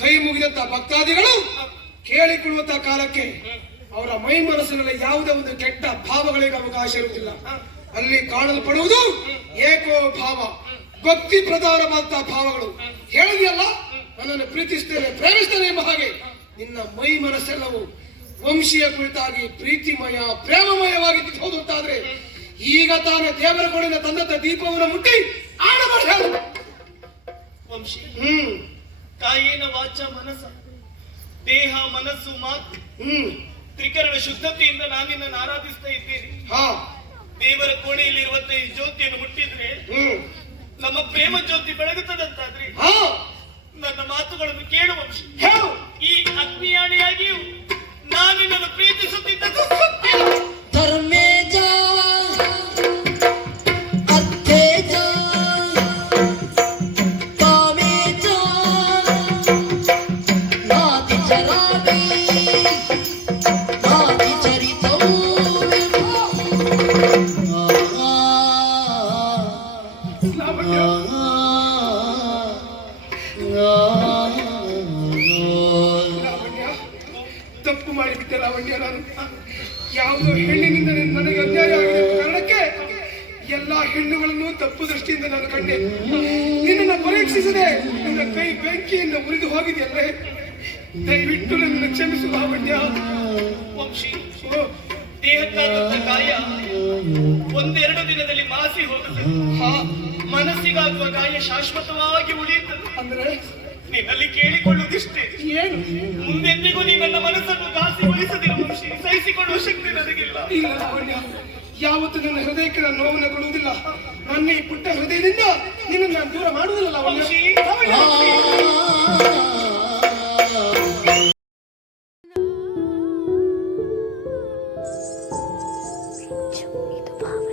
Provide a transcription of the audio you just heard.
ಕೈ ಮುಗಿದಂತ ಭಕ್ತಾದಿಗಳು ಕೇಳಿಕೊಳ್ಳುವಂತ ಕಾಲಕ್ಕೆ ಅವರ ಮೈ ಮನಸ್ಸಿನಲ್ಲಿ ಯಾವುದೇ ಒಂದು ಕೆಟ್ಟ ಭಾವಗಳಿಗೆ ಅವಕಾಶ ಇರುವುದಿಲ್ಲ. ಅಲ್ಲಿ ಕಾಣಲ್ಪಡುವುದು ಏಕೋ ಭಾವ, ಭಕ್ತಿ ಪ್ರಧಾನವಾದಂತಹ ಭಾವಗಳು. ಹೇಳಿದೆಯಲ್ಲ, ನನ್ನನ್ನು ಪ್ರೀತಿಸ್ತೇನೆ, ಪ್ರೇಮಿಸ್ತೇನೆ ಎಂಬ ಹಾಗೆ ನಿನ್ನ ಮೈ ಮನಸ್ಸೆಲ್ಲವೂ ವಂಶೀಯ ಕುರಿತಾಗಿ ಪ್ರೀತಿಮಯ ಪ್ರೇಮಮಯವಾಗಿ ಹೌದು. ಈಗ ತಾನು ದೇವರ ಕೊಡಿನ ತಂದತ್ತ ದೀಪವನ್ನು ಮುಟ್ಟಿ ಆಡಬಾರ್ದು ವಂಶಿ. ಹ್ಮ್. ಕಾಯೇನ ವಾಚ ಮನಸ್ಸ ದೇಹ ಮನಸ್ಸು ಮಾತು. ಹ್ಮ್. ತ್ರಿಕರಣ ಶುದ್ಧತೆಯಿಂದ ನಾನಿನ್ನ ಆರಾಧಿಸ್ತಾ ಇದ್ದೇನೆ. ಹಾ. ದೇವರ ಕೋಣೆಯಲ್ಲಿರುವಂತಹ ಈ ಜ್ಯೋತಿಯನ್ನು ಮುಟ್ಟಿದ್ರೆ ನಮ್ಮ ಪ್ರೇಮ ಜ್ಯೋತಿ ಬೆಳಗುತ್ತದಂತಾದ್ರೆ ಹಾ. ನನ್ನ ಮಾತುಗಳನ್ನು ಕೇಳುವ ಈ ಅಗ್ನಿಯಾಣಿಯಾಗಿಯೂ ತಪ್ಪು ಮಾಡಿಬಿಟ್ಟೆ ಲಾವಣ್ಯ ನಾನು ಯಾವುದೋ ಹೆಣ್ಣಿನಿಂದ ನಿನ್- ನನಗೆ ಅನ್ಯಾಯ ಆಗಿದೆ ಕಾರಣಕ್ಕೆ ಎಲ್ಲಾ ಹೆಣ್ಣುಗಳನ್ನು ತಪ್ಪು ದೃಷ್ಟಿಯಿಂದ ನಾನು ಕಂಡೆ. ನಿನ್ನನ್ನು ಪರೀಕ್ಷಿಸದೆ. ನಿನ್ನ ಕೈ ಬೆಂಕಿಯಿಂದ ಮುರಿದು ಹೋಗಿದೆಯಲ್ಲೇ ದಯವಿಟ್ಟು ನನ್ನನ್ನು ಕ್ಷಮಿಸು ಲಾವಣ್ಯ ವಂಶಿ ದೇಹಕ್ಕಾದಂತ ಗಾಯ ಒಂದೆರಡು ದಿನದಲ್ಲಿ ಮಾಸಿ ಹೋಗುತ್ತೆ ಮನಸ್ಸಿಗಾಗುವ ಗಾಯ ಶಾಶ್ವತವಾಗಿ ಉಳಿಯುತ್ತದೆ. ಅಂದ್ರೆ? ನಿನ್ನಲ್ಲಿ ಕೇಳಿಕೊಳ್ಳುವುದಿಷ್ಟೇ. ಏನು? ಮುಂದೆಂದಿಗೂ ನೀ ನನ್ನ ಮನಸ್ಸನ್ನು ಘಾಸಿಗೊಳಿಸದಿರ ವಂಶಿ. ಸಹಿಸಿಕೊಳ್ಳುವ ಶಕ್ತಿ ನನಗಿಲ್ಲ. ಇಲ್ಲ ಲಾವಣ್ಯ ಯಾವತ್ತು ನನ್ನ ಹೃದಯಕ್ಕೆ ನಾನು ನೋವನ್ನು ಕೊಡುವುದಿಲ್ಲ. ನನ್ನ ಈ ಪುಟ್ಟ ಹೃದಯದಿಂದ ನಿನ್ನನ್ನು ನಾನು ದೂರ ಮಾಡುವುದಿಲ್ಲ ವಂಶಿ 你的爸爸。